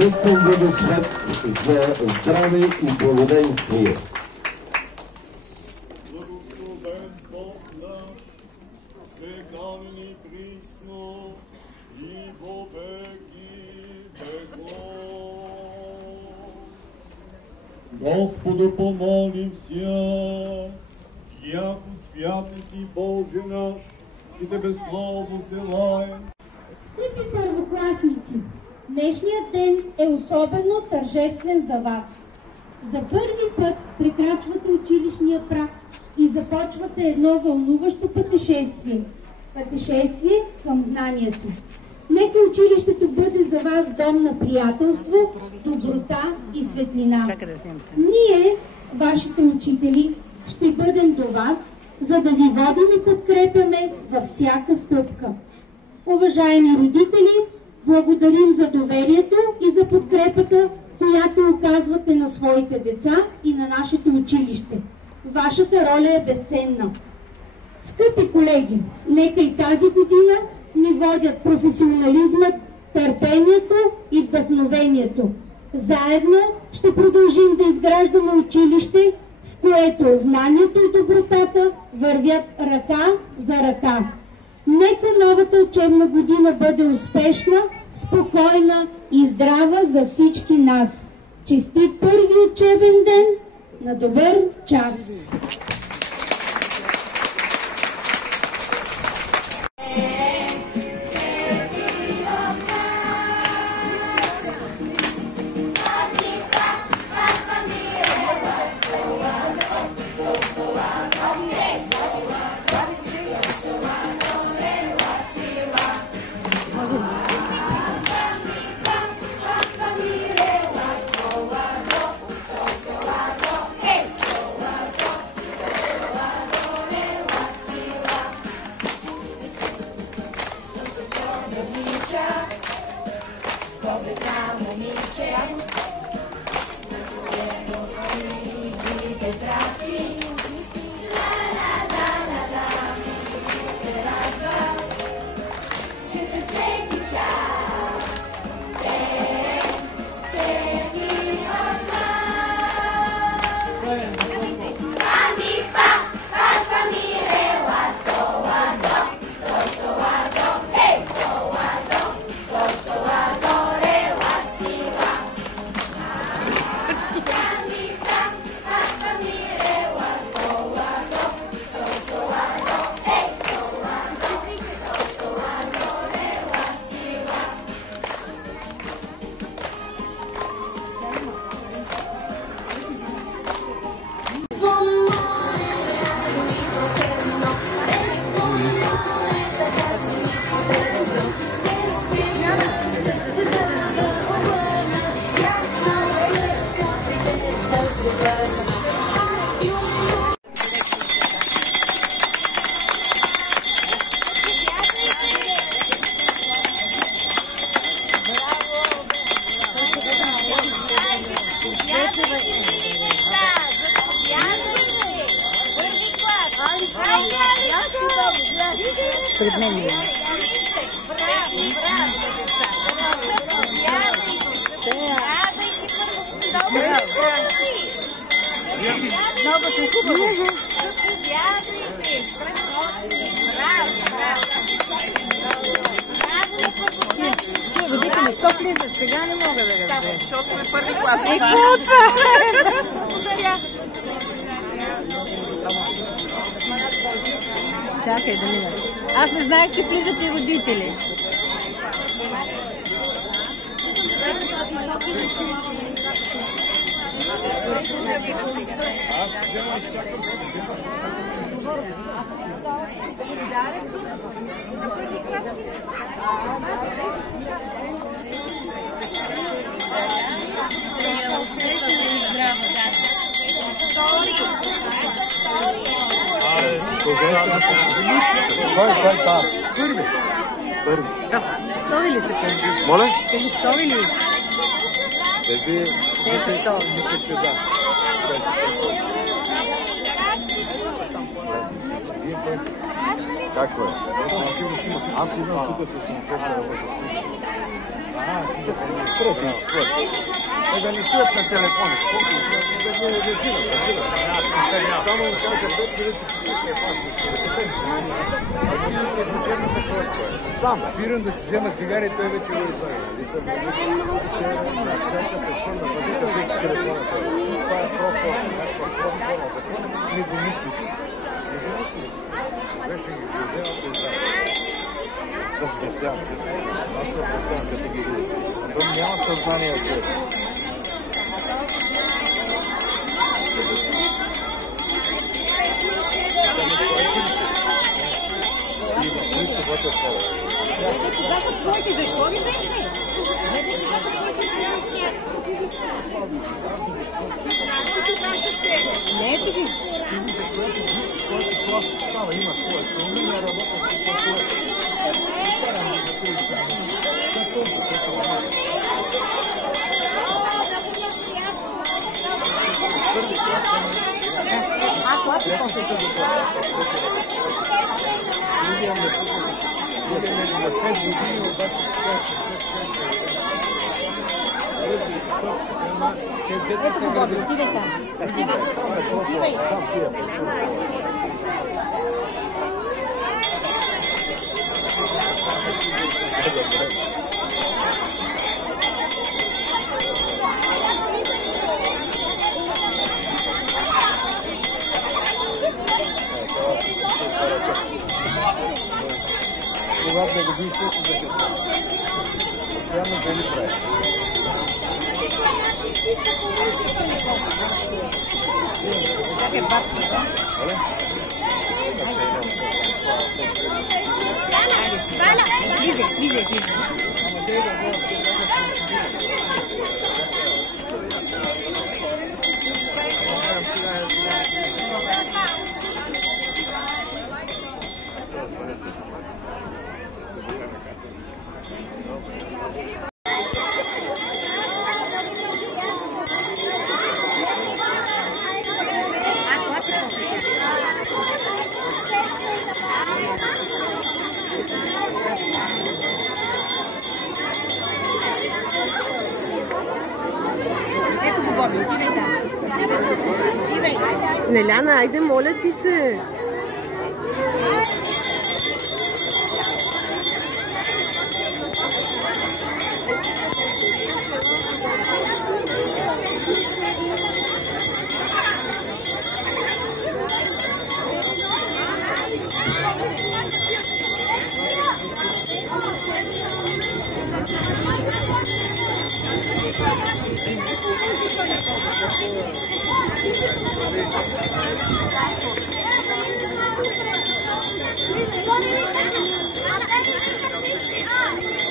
Божествен водосвет за здраве и благоденствие. Благословен Бог наш, сега ни присно и во веки веков. Господу помолимся, яко святи си Боже наш, и Тебе славу зелаем. Скъпи първокласници, днешният ден е особено тържествен за вас. За първи път прекрачвате училищния праг и започвате едно вълнуващо пътешествие. Пътешествие към знанието. Нека училището бъде за вас дом на приятелство, доброта и светлина. Ние, вашите учители, ще бъдем до вас, за да ви водим и подкрепяме във всяка стъпка. Уважаеми родители, благодарим за доверието и за подкрепата, която оказвате на своите деца и на нашето училище. Вашата роля е безценна. Скъпи колеги, нека и тази година ни водят професионализмът, търпението и вдъхновението. Заедно ще продължим да изграждаме училище, в което знанието и добротата вървят ръка за ръка. Нека новата учебна година бъде успешна, спокойна и здрава за всички нас. Честит първи учебен ден, на добър час! Сега не мога да разбера. Защото сме първи клас. Чакай да мина. Аз не знаех, че влизат и родители. Готови ли са тези? Моля? Те готови ли? Тези са да. Какво е? Аз идвам тук с момчета да работя. Да не стоят на телефона. Само им кажа, сам спирам да си взема цигари, той вече го излага. На всяка пешна пътека всеки с телефона. Това е проформа закон. Недомислици. Беше ги гледал съвпесявам. Аз съвпесявам категория. Той няма съзнание от това. Това са твоите, защо ли беше? Не, ти има своето умение, работа с ето го Боби, отивай там. Отивай. Когато да го видиш, ще се закъсне. Реално да ни прави. Неляна, айде, моля ти се! Thank you.